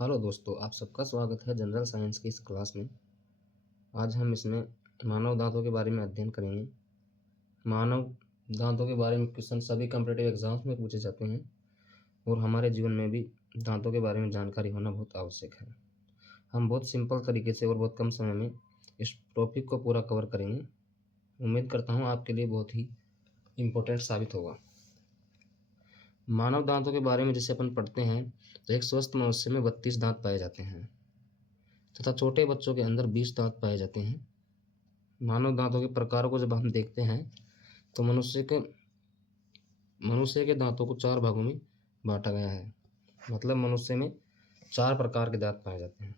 Hello दोस्तों, आप सबका स्वागत है जनरल साइंस की इस क्लास में। आज हम इसमें मानव दांतों के बारे में अध्ययन करेंगे। मानव दांतों के बारे में क्वेश्चन सभी कॉम्पिटिटिव एग्जाम्स में पूछे जाते हैं और हमारे जीवन में भी दांतों के बारे में जानकारी होना बहुत आवश्यक है। हम बहुत सिंपल तरीके से और बहुत कम समय में इस टॉपिक को पूरा कवर करेंगे। उम्मीद करता हूँ आपके लिए बहुत ही इम्पोर्टेंट साबित होगा। मानव दांतों के बारे में जैसे अपन पढ़ते हैं तो एक स्वस्थ मनुष्य में 32 दांत पाए जाते हैं तथा छोटे बच्चों के अंदर 20 दांत पाए जाते हैं। मानव दांतों के प्रकारों को जब हम देखते हैं तो मनुष्य के दांतों को 4 भागों में बांटा गया है। मतलब मनुष्य में 4 प्रकार के दांत पाए जाते हैं।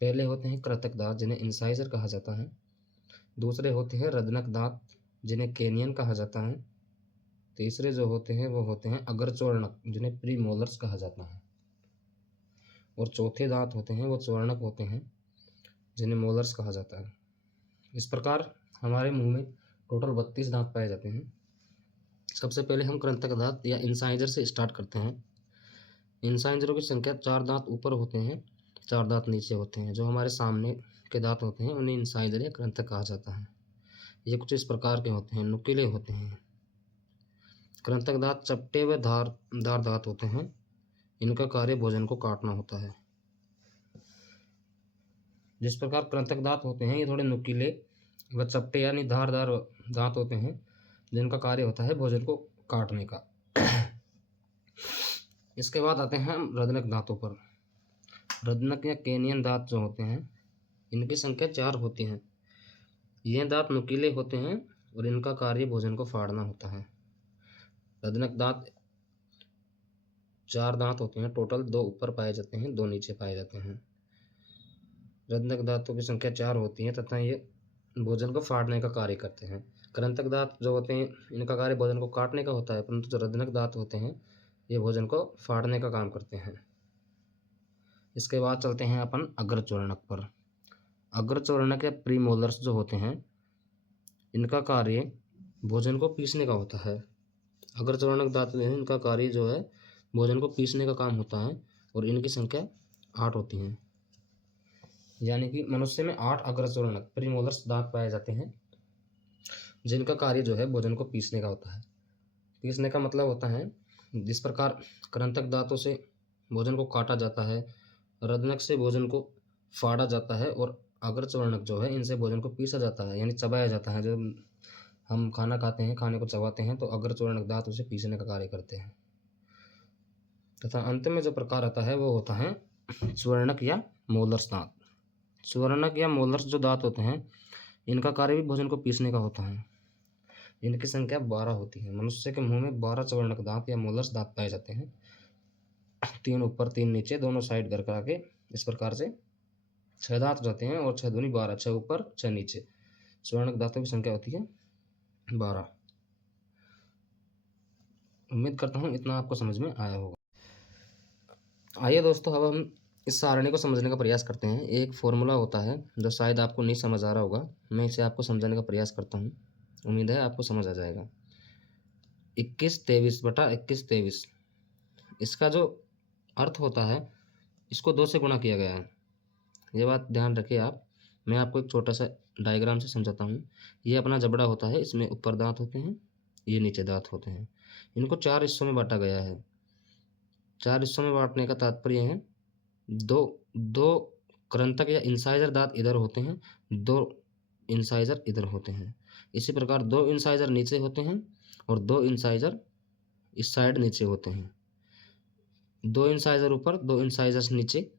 पहले होते हैं कृंतक दांत, जिन्हें इंसाइजर कहा जाता है। दूसरे होते हैं रदनक दांत, जिन्हें केनियन कहा जाता है। तीसरे जो होते हैं वो होते हैं अग्रचोर्णक, जिन्हें प्रीमोलर्स कहा जाता है। और चौथे दांत होते हैं वो चोर्णक होते हैं, जिन्हें मोलर्स कहा जाता है। इस प्रकार हमारे मुंह में टोटल 32 दांत पाए जाते हैं। सबसे पहले हम कृंतक दांत या इंसाइजर से स्टार्ट करते हैं। इंसाइजरों की संख्या 4 दांत ऊपर होते हैं, 4 दांत नीचे होते हैं। जो हमारे सामने के दांत होते हैं उन्हें इंसाइजर या कृंतक कहा जाता है। ये कुछ इस प्रकार के होते हैं, नुकीले होते हैं। कृंतक दांत चपटे व धारदार दांत होते हैं। इनका कार्य भोजन को काटना होता है। जिस प्रकार कृंतक दांत होते हैं ये थोड़े नुकीले व चपटे यानी धारदार दांत होते हैं, जिनका कार्य होता है भोजन को काटने का। इसके बाद आते हैं हम रदनक दांतों पर। रदनक या केनियन दांत जो होते हैं इनकी संख्या 4 होती है। ये दांत नुकीले होते हैं और इनका कार्य भोजन को फाड़ना होता है। रदनक दांत 4 दांत होते हैं टोटल, 2 ऊपर पाए जाते हैं, 2 नीचे पाए जाते हैं। रदनक दांतों की संख्या 4 होती है तथा ये भोजन को फाड़ने का कार्य करते हैं। कृंतक दांत जो होते हैं इनका कार्य भोजन को काटने का होता है, परंतु जो रदनक दांत होते हैं ये भोजन को फाड़ने का काम करते हैं। इसके बाद चलते हैं अपन अग्रचोर्णक पर। अग्रचोर्णक या प्रीमोलर्स जो होते हैं इनका कार्य भोजन को पीसने का होता है। अग्रचोर्णक दांत जो है इनका कार्य जो है भोजन को पीसने का काम होता है और इनकी संख्या 8 होती है। यानी कि मनुष्य में 8 अग्रचोर्णक प्रीमोलर्स दांत पाए जाते हैं, जिनका कार्य जो है भोजन को पीसने का होता है। पीसने का मतलब होता है जिस प्रकार कृंतक दांतों से भोजन को काटा जाता है, रदनक से भोजन को फाड़ा जाता है और अग्रचोर्णक जो है इनसे भोजन को पीसा जाता है यानी चबाया जाता है। जब हम खाना खाते हैं, खाने को चबाते हैं तो अग्रचोर्णक दांत उसे पीसने का कार्य करते हैं। तथा अंत में जो प्रकार आता है वो होता है स्वर्णक या मोलर्स दांत। स्वर्णक या मोलर्स जो दांत होते हैं इनका कार्य भी भोजन को पीसने का होता है। इनकी संख्या 12 होती है। मनुष्य के मुंह में 12 स्वर्णक दांत या मोलर्स दांत पाए जाते हैं, 3 ऊपर 3 नीचे, दोनों साइड कर करा के इस प्रकार से 6 दांत हो जाते हैं और 6 दूनी 12, 6 ऊपर 6 नीचे। स्वर्णक दांतों की संख्या होती है 12। उम्मीद करता हूँ इतना आपको समझ में आया होगा। आइए दोस्तों, अब हम इस सारणी को समझने का प्रयास करते हैं। एक फॉर्मूला होता है जो शायद आपको नहीं समझ आ रहा होगा, मैं इसे आपको समझाने का प्रयास करता हूँ। उम्मीद है आपको समझ आ जाएगा। 21-23/21-23 इसका जो अर्थ होता है इसको 2 से गुणा किया गया है। ये बात ध्यान रखिए आप। मैं आपको एक छोटा सा डायग्राम से समझाता हूँ। ये अपना जबड़ा होता है, इसमें ऊपर दांत होते हैं, ये नीचे दांत होते हैं। इनको 4 हिस्सों में बांटा गया है। 4 हिस्सों में बांटने का तात्पर्य है दो दो कृंतक या इंसाइजर दांत इधर होते हैं, 2 इंसाइजर इधर होते हैं। इसी प्रकार 2 इंसाइजर नीचे होते हैं और 2 इंसाइजर इस साइड नीचे होते हैं। 2 इंसाइजर ऊपर, 2 इंसाइजर्स नीचे,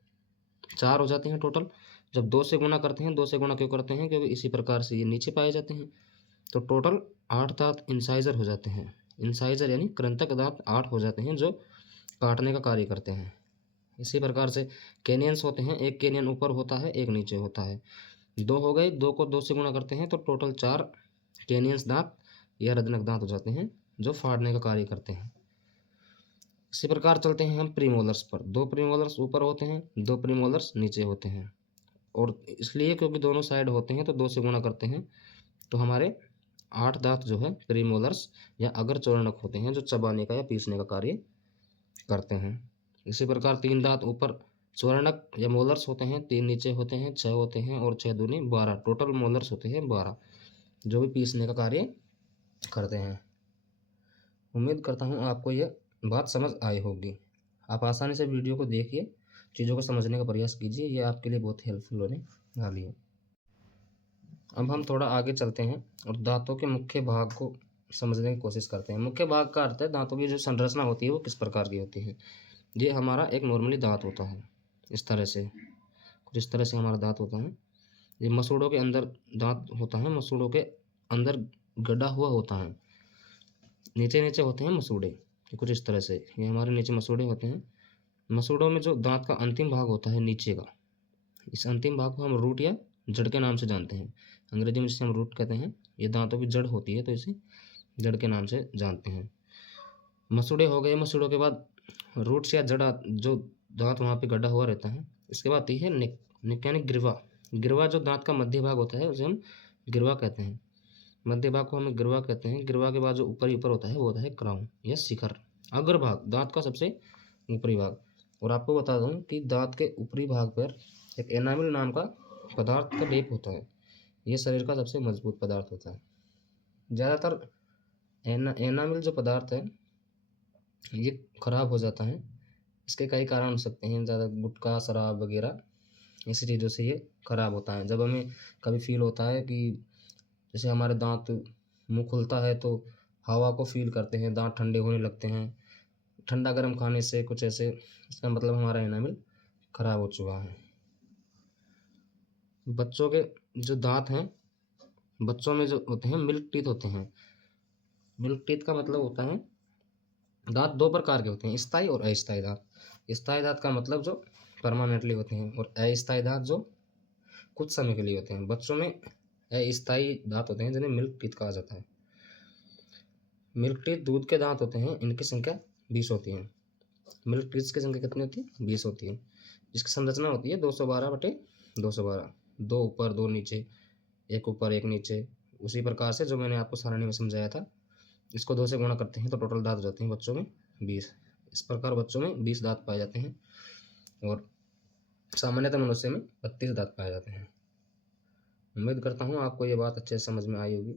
4 हो जाते हैं टोटल। जब 2 से गुणा करते हैं, 2 से गुणा क्यों करते हैं? क्योंकि इसी प्रकार से ये नीचे पाए जाते हैं। तो टोटल 8 दांत इंसाइजर हो जाते हैं। इंसाइजर यानी कृंतक दांत 8 हो जाते हैं जो काटने का कार्य करते हैं। इसी प्रकार से केनियंस होते हैं, एक केनियन ऊपर होता है, एक नीचे होता है। 2 हो गए, 2 को 2 से गुणा करते हैं तो टोटल 4 केनियंस दांत या रदनक दांत हो जाते हैं जो फाड़ने का कार्य करते हैं। इसी प्रकार चलते हैं हम प्रीमोलर्स पर। 2 प्रीमोलर्स ऊपर होते हैं, 2 प्रीमोलर्स नीचे होते हैं। और इसलिए क्योंकि दोनों साइड होते हैं तो 2 से गुणा करते हैं तो हमारे 8 दांत जो है प्रीमोलर्स या अग्रचोर्णक होते हैं जो चबाने का या पीसने का कार्य करते हैं। इसी प्रकार 3 दांत ऊपर स्वर्णक या मोलर्स होते हैं, 3 नीचे होते हैं, 6 होते हैं और 6 दूनी 12, टोटल मोलर्स होते हैं 12, जो भी पीसने का कार्य करते हैं। उम्मीद करता हूँ आपको ये बात समझ आई होगी। आप आसानी से वीडियो को देखिए, चीज़ों को समझने का प्रयास कीजिए, ये आपके लिए बहुत हेल्पफुल होने वाली है। अब हम थोड़ा आगे चलते हैं और दांतों के मुख्य भाग को समझने की कोशिश करते हैं। मुख्य भाग का अर्थ है दांतों की जो संरचना होती है वो किस प्रकार की होती है। ये हमारा एक नॉर्मली दांत होता है, इस तरह से, कुछ इस तरह से हमारा दांत होता है। ये मसूड़ों के अंदर दांत होता है, मसूड़ों के अंदर गड्ढा हुआ होता है, नीचे नीचे होते हैं मसूड़े, कुछ इस तरह से। ये हमारे नीचे मसूड़े होते हैं। मसूड़ों में जो दांत का अंतिम भाग होता है नीचे का, इस अंतिम भाग को हम रूट या जड़ के नाम से जानते हैं। अंग्रेजी में जिसे हम रूट कहते हैं। ये दांतों की जड़ होती है तो इसे जड़ के नाम से जानते हैं। मसूड़े हो गए, मसूड़ों के बाद रूट्स या जड़, जो दांत वहाँ पे गड्ढा हुआ रहता है। इसके बाद आती है निक, निक यानी गिरवा। गिरवा जो दांत का मध्य भाग होता है उसे हम गिरवा कहते हैं। मध्य भाग को हम गिरवा कहते हैं। गिरवा के बाद जो ऊपर ऊपर होता है वो होता है क्राउन या शिखर, अग्रभाग, दांत का सबसे ऊपरी भाग। और आपको बता दूं कि दांत के ऊपरी भाग पर एक एनामिल नाम का पदार्थ का लेप होता है। ये शरीर का सबसे मजबूत पदार्थ होता है। ज़्यादातर एनामिल जो पदार्थ है ये खराब हो जाता है। इसके कई कारण हो सकते हैं, ज़्यादा गुटखा, शराब वगैरह ऐसी चीज़ों से ये खराब होता है। जब हमें कभी फील होता है कि जैसे हमारे दांत, मुंह खुलता है तो हवा को फील करते हैं, दांत ठंडे होने लगते हैं, ठंडा गर्म खाने से कुछ ऐसे, इसका मतलब हमारा एनामिल खराब हो चुका है। बच्चों के जो दांत हैं, बच्चों में जो होते हैं मिल्क टीथ होते हैं। मिल्क टीथ का मतलब होता है, दांत दो प्रकार के होते हैं, स्थायी और अस्थायी दांत। स्थायी दांत का मतलब जो परमानेंटली होते हैं और अस्थायी दांत जो कुछ समय के लिए होते हैं। बच्चों में अस्थायी दांत होते हैं जिन्हें मिल्क टीथ कहा जाता है। मिल्क टीथ दूध के दांत होते हैं, इनकी संख्या 20 होती है। मिल्क टीथ की संख्या कितनी होती है? 20 होती है। जिसकी संरचना होती है 212/212, 2 ऊपर 2 नीचे, एक ऊपर एक नीचे। उसी प्रकार से जो मैंने आपको सारणी में समझाया था, इसको 2 से गुणा करते हैं तो टोटल दांत हो जाते हैं बच्चों में 20। इस प्रकार बच्चों में 20 दांत पाए जाते हैं और सामान्यतः मनुष्य में 32 दांत पाए जाते हैं। उम्मीद करता हूँ आपको ये बात अच्छे से समझ में आई होगी।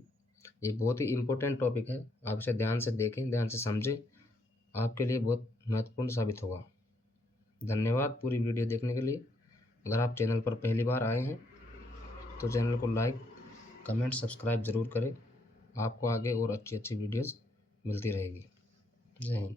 ये बहुत ही इम्पोर्टेंट टॉपिक है, आप इसे ध्यान से देखें, ध्यान से समझें, आपके लिए बहुत महत्वपूर्ण साबित होगा। धन्यवाद पूरी वीडियो देखने के लिए। अगर आप चैनल पर पहली बार आए हैं तो चैनल को लाइक, कमेंट, सब्सक्राइब ज़रूर करें। आपको आगे और अच्छी अच्छी वीडियोज़ मिलती रहेगी। जय हिंद।